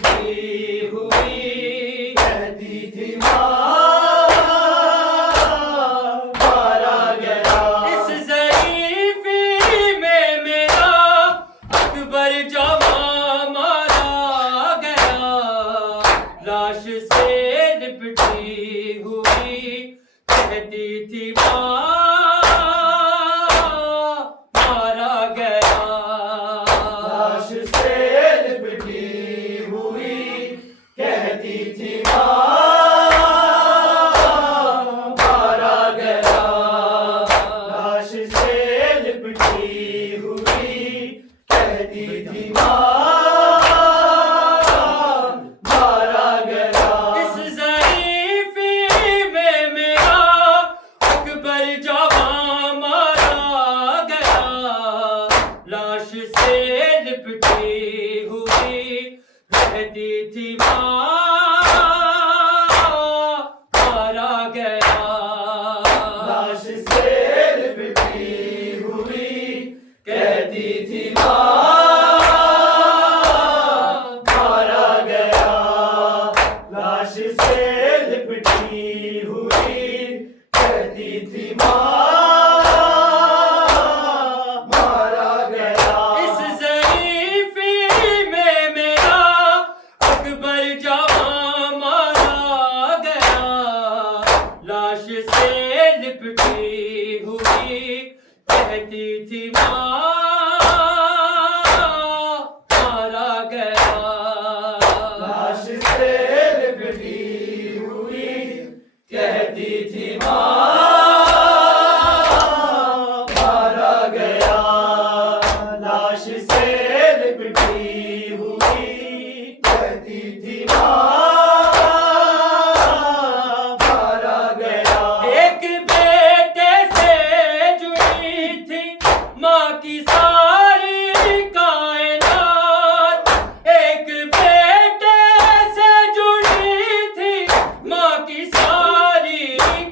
लिपटी हुई कहती थी माँ मारा गया। इस ज़रीफ़ी में मेरा अकबर जवां मारा गया। लाश से लिपटी हुई कहती थी माँ मारा गया। लाश से लिपटी हुई कहती थी माँ मारा गया। लाश से लिपटी हुई कहती थी माँ मारा गया। इस ज़रीफ़ी में मेरा अकबर जवां मारा गया। लाश से लिपटी हुई कहती थी माँ मारा गया। लाश से लिपटी हुई कहती थी माँ मारा गया। लाश से लिपटी हुई कहती थी माँ मारा गया। इस ज़रीफ़ी में मेरा अकबर जवां मारा गया। लाश से लिपटी हुई कहती थी माँ मारा गया। लाश से लिपटी हुई कहती थी माँ मारा गया। लाश से लिपटी हुई कहती थी माँ मारा गया। एक बेटे से जुड़ी थी माँ की सारी कायनात। एक बेटे से जुड़ी थी माँ की सारी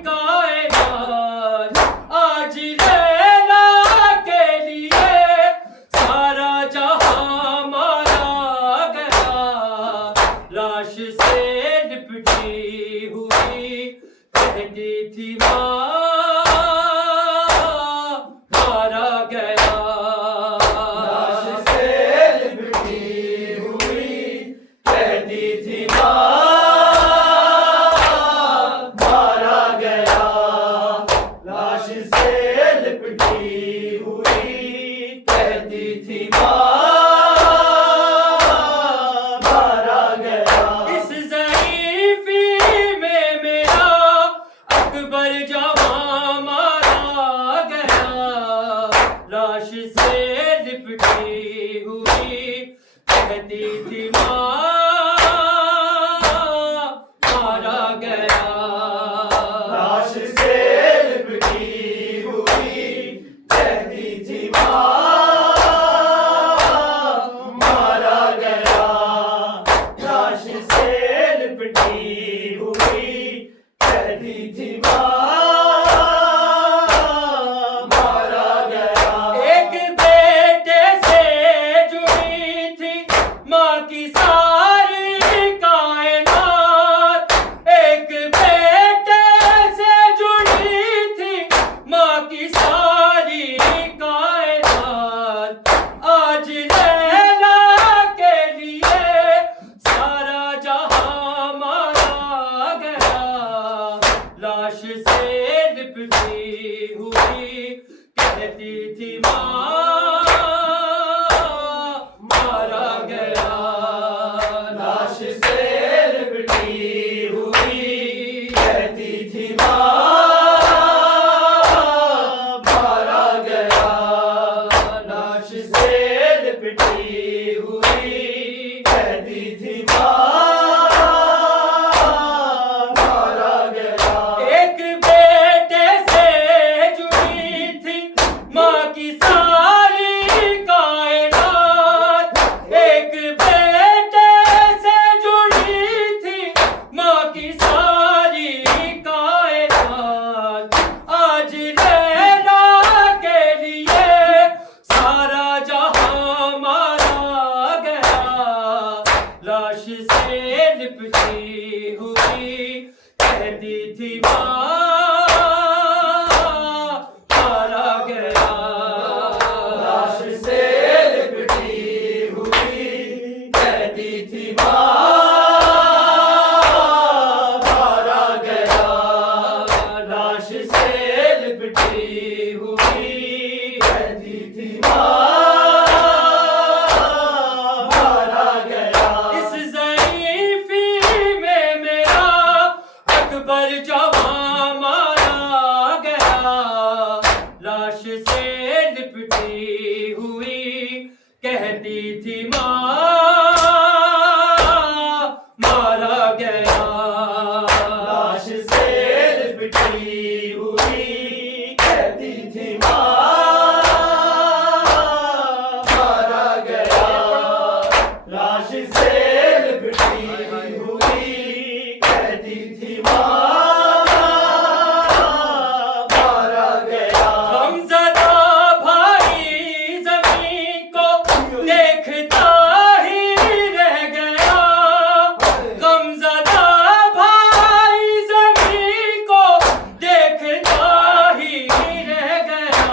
कायनात। आज लैला के लिए सारा जहां मारा गया। लाश से लिपटी हुई कहती थी माँ मारा गया। लाश से लिपटी हुई कहती थी माँ मारा गया। लाश से लिपटी हुई कहती थी माँ मारा गया। इस ज़रीफ़ी में मेरा अकबर जवां मारा गया। लाश से लिपटी हुई कहती थी माँ मारा गया। लाश से लिपटी हुई कहती थी माँ मारा गया। लाश से लिपटी हुई कहती थी माँ मारा गया। एक बेटे से जुड़ी थी माँ की सारी कायनात। एक बेटे से जुड़ी थी माँ की सारी कायनात। आज लैला के लिए सारा जहां मारा गया। लाश से लिपटी हुई कहती थी माँ मारा गया। लाश से लिपटी हुई कहती थी माँ मारा गया। लाश से लिपटी हुई कहती थी माँ मारा गया। एक बेटे से जुड़ी थी माँ की सारी कायनात। एक बेटे से जुड़ी थी माँ से लिपटी हुई कहती थी माँ मारा गया। लाश से लिपटी हुई कहती थी माँ मारा गया। लाश से लिपटी हुई कहती थी माँ मारा गया। इस ज़ईफ़ी में मेरा अकबर जवां मारा गया। लाश से लिपटी हुई कहती थी माँ मारा गया। लाश से लिपटी हुई कहती थी माँ मारा गया। लाश से लिपटी हुई कहती थी माँ मारा गया। गमज़दा भाई ज़मीं को देखता ही रह गया। गमज़दा भाई ज़मीं को देखता ही रह गया।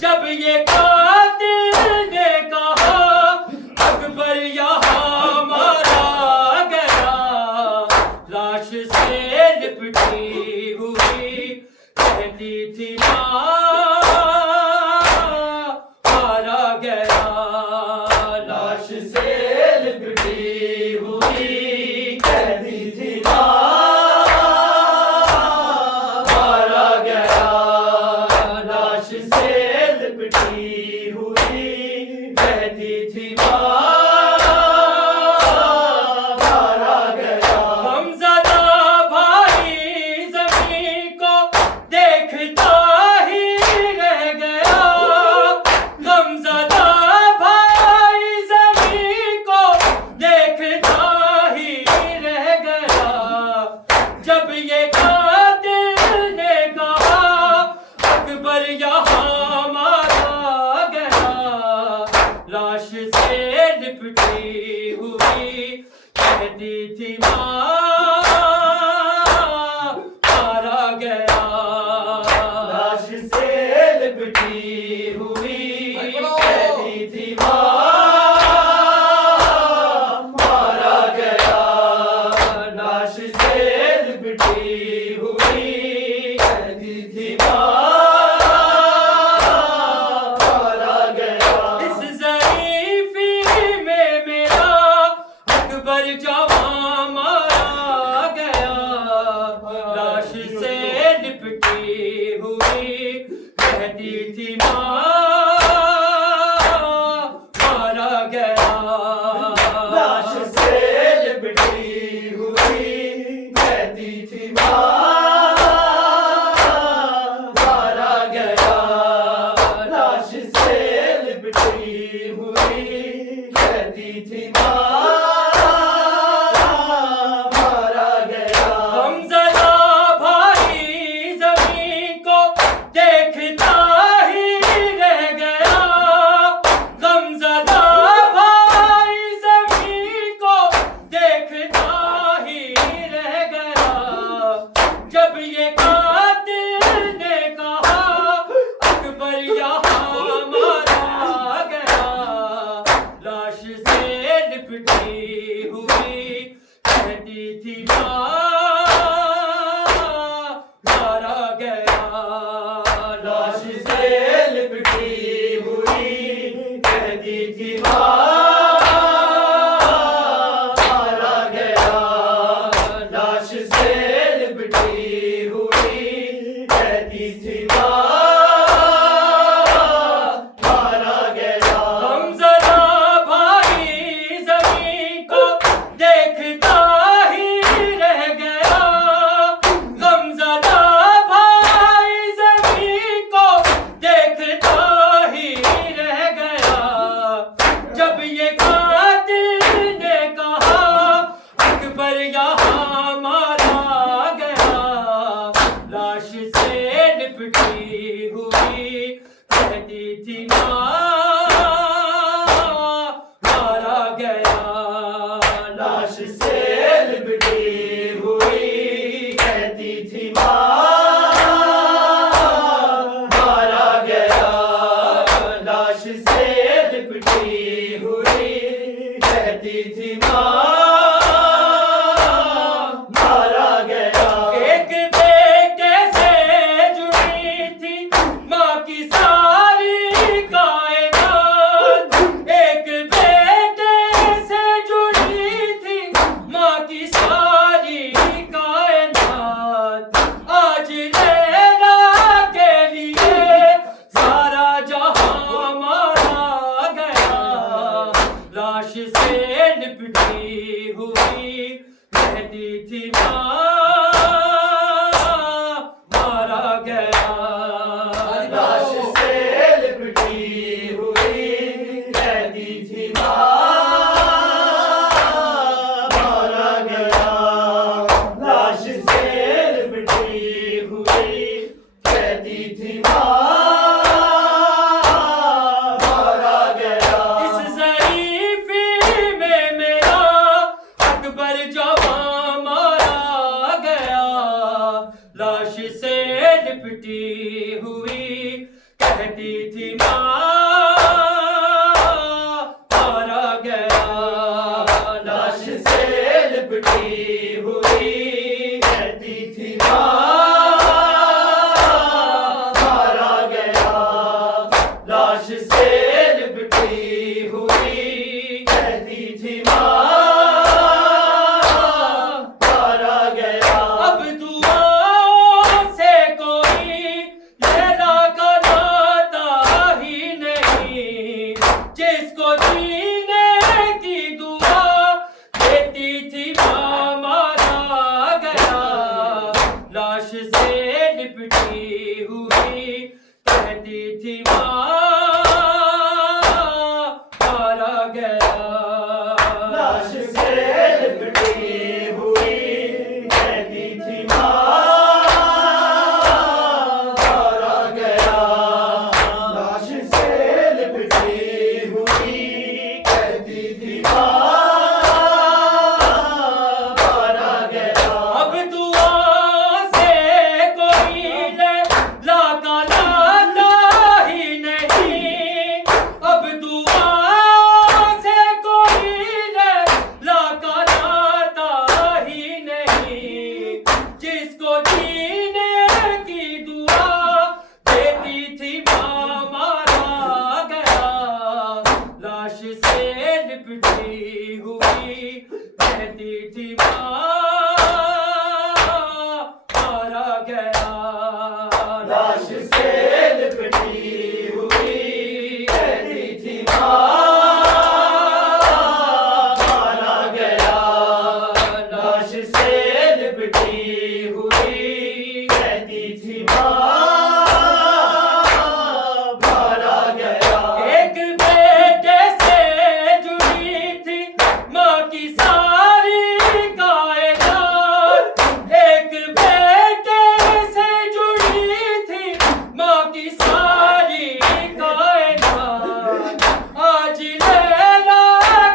जब ये कातिल ने कहा अकबर यहाँ मारा गया। लाश से लिपटी हुई कहती थी माँ मारा गया। लाश से लिपटी हुई कहती थी माँ मारा गया। लाश से लिपटी हुई कहती थी माँ मारा गया। गमज़दा भाई ज़मीं को देखता ही रह गया। गमज़दा भाई ज़मीं को देखता ही रह गया। जब ये कातिल ने कहा अकबर यहाँ मारा गया। लाश से लिपटी हुई कहती थी माँ मारा गया। लाश से लिपटी हुई कहती थी माँ मारा गया। लाश से लिपटी हुई कहती थी माँ मारा गया। इस ज़ईफ़ी में मेरा अकबर जवां मारा गया। लाश से लिपटी हुई कहती थी माँ मारा गया। लाश से लिपटी हुई कहती थी माँ मारा गया। लाश से लिपटी हुई कहती थी माँ मारा गया। गमज़दा भाई ज़मीं को देखता ही रह गया। गमज़दा भाई ज़मीं को देखता ही रह गया। जब ये कातिल ने कहा अकबर यहाँ मारा गया। लाश से लिपटी हुई कहती थी माँ मारा गया। लाश से लिपटी हुई कहती थी माँ मारा गया। लाश से लिपटी हुई कहती थी माँ मारा गया। गमज़दा भाई ज़मीं को देखता ही रह गया। गमज़दा भाई ज़मीं को देखता ही रह गया। जब ये कातिल ने कहा अकबर यहाँ मारा गया। लाश से लिपटी हुई कहती थी माँ मारा गया। लाश से लिपटी हुई कहती थी माँ मारा गया। लाश से लिपटी हुई कहती थी माँ मारा गया। एक बेटे से जुड़ी थी माँ की सारी कायनात, एक बेटे से जुड़ी थी माँ की सारी कायनात। आज लैला के लिए सारा जहां मारा गया। लाश से लिपटी हुई कहती थी माँ मारा गया। लाश से लिपटी हुई कहती थी माँ मारा गया। लाश से लिपटी हुई कहती थी माँ मारा गया। इस ज़रीफ़ी में मेरा अकबर जवां मारा गया। लाश से लिपटी हुई कहती थी माँ मारा गया। लाश से लिपटी हुई कहती थी माँ मारा गया। लाश से लिपटी हुई कहती थी माँ मारा गया। अब दुआओं से कोई लैला का नाता ही नहीं, जिसको जीने की दुआ देती थी माँ मारा गया। लाश से लिपटी हुई कहती थी माँ मारा गया। लाश से लिपटी हुई कहती थी माँ मारा गया। लाश से लिपटी हुई कहती थी माँ मारा गया। अब दुआ से कोई लैला का नाता ही नहीं, अब दुआ से कोई लैला का नाता ही नहीं, जिसको जीने की दुआ देती थी माँ मारा गया। लाश से लिपटी हुई कहती थी माँ मारा गया। लाश से लिपटी हुई कहती थी माँ मारा गया। लाश से लिपटी हुई कहती थी माँ मारा गया। एक बेटे से जुड़ी थी माँ की सारी कायनात, एक बेटे से जुड़ी थी माँ की सारी कायनात। आज लैला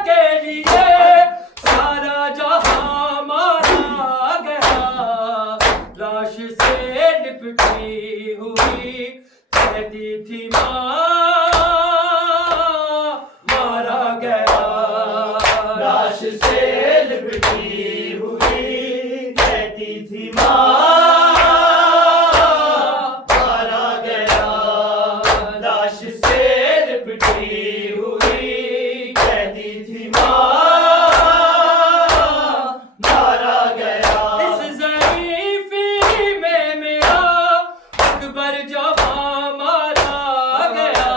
के लिए सारा जहां मारा गया। लाश से लिपटी हुई कहती थी माँ मारा गया। लाश से लिपटी हुई कहती थी माँ मारा गया। लाश से लिपटी हुई कहती थी माँ मारा गया। इस ज़रीफ़ी में मेरा अकबर जवां मारा गया।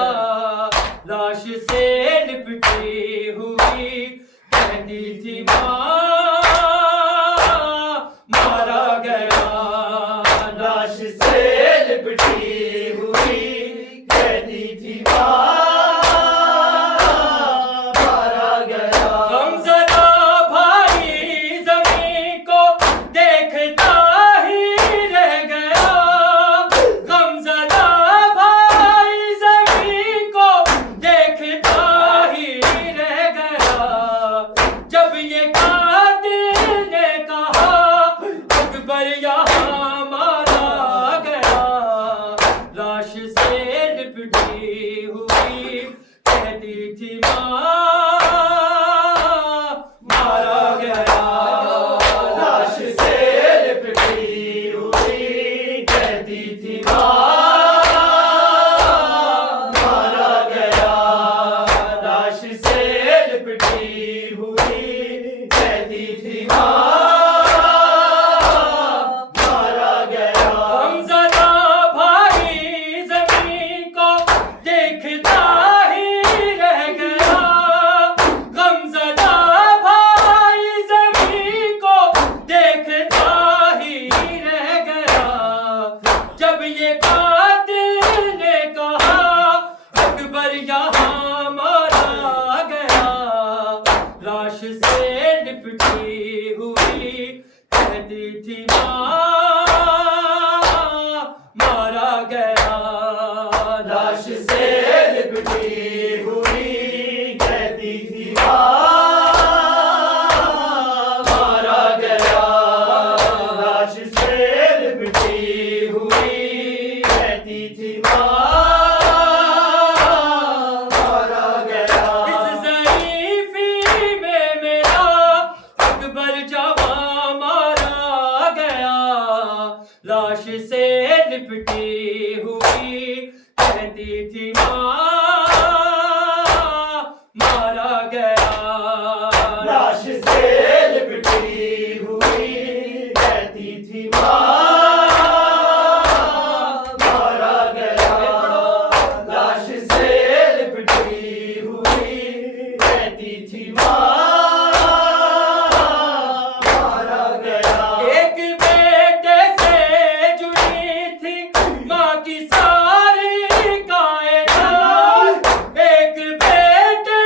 हुई कहती थी माँ मारा गया। लाश से लिपटी हुई कहती थी माँ मारा गया। लाश से लिपटी हुई कहती थी माँ मारा गया। इस ज़रीफ़ी में मेरा अकबर जवां मारा गया। लाश से लिपटी हुई कहती थी माँ मारा गया। लाश से लिपटी हुई कहती थी माँ मारा गया। लाश से लिपटी हुई कहती थी माँ मारा गया। एक बेटे से जुड़ी थी माँ की सारी कायनात। एक बेटे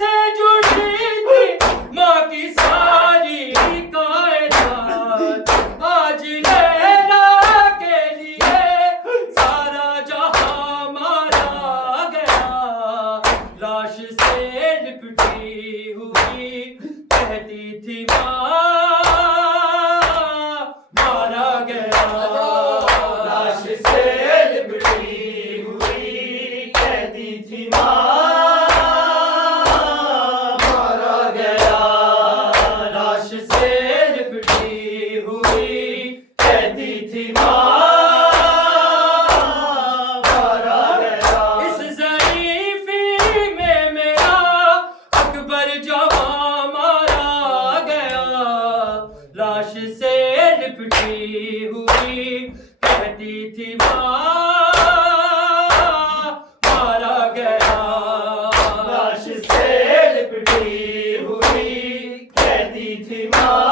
से जुड़ी थी माँ की सारी कायनात। आज लैला के लिए सारा जहां मारा गया। लाश से लिपटी हुई कहती थी माँ मारा गया। लाश से लिपटी हुई कहती थी माँ मारा गया। लाश से लिपटी हुई कहती थी माँ मारा गया। इस ज़रीफ़ी में मेरा अकबर जवां मारा गया। लाश से लिपटी हुई कहती थी माँ मारा गया। लाश से लिपटी हुई कहती थी माँ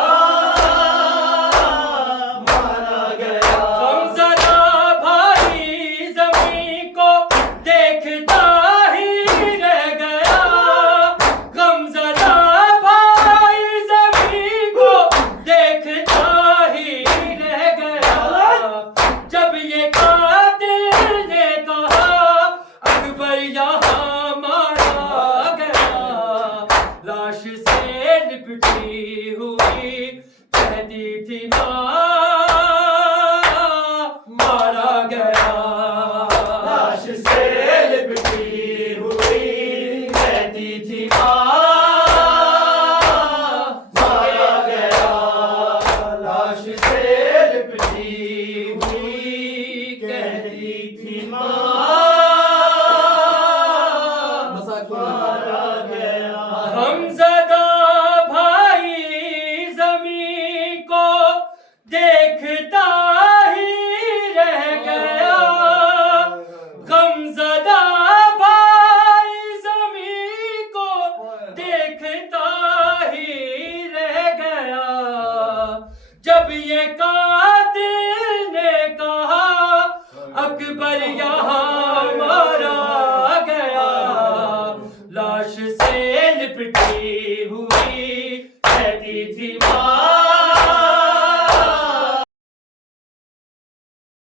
मारा गया। गमज़दा भाई ज़मीं को देखता ही रह गया। गमज़दा भाई ज़मीं को देखता ही रह गया। जब ये कातिल ने कहा अकबर यहाँ मारा गया। लाश से लिपटी हुई कहती थी माँ मारा गया। लाश से लिपटी हुई कहती थी माँ मारा गया। लाश से लिपटी हुई कहती थी माँ मारा गया। गमज़दा भाई ज़मीं को देखता ही रह गया। गमज़दा भाई ज़मीं को देखता ही रह गया। जब ये कातिल ने कहा अकबर यहाँ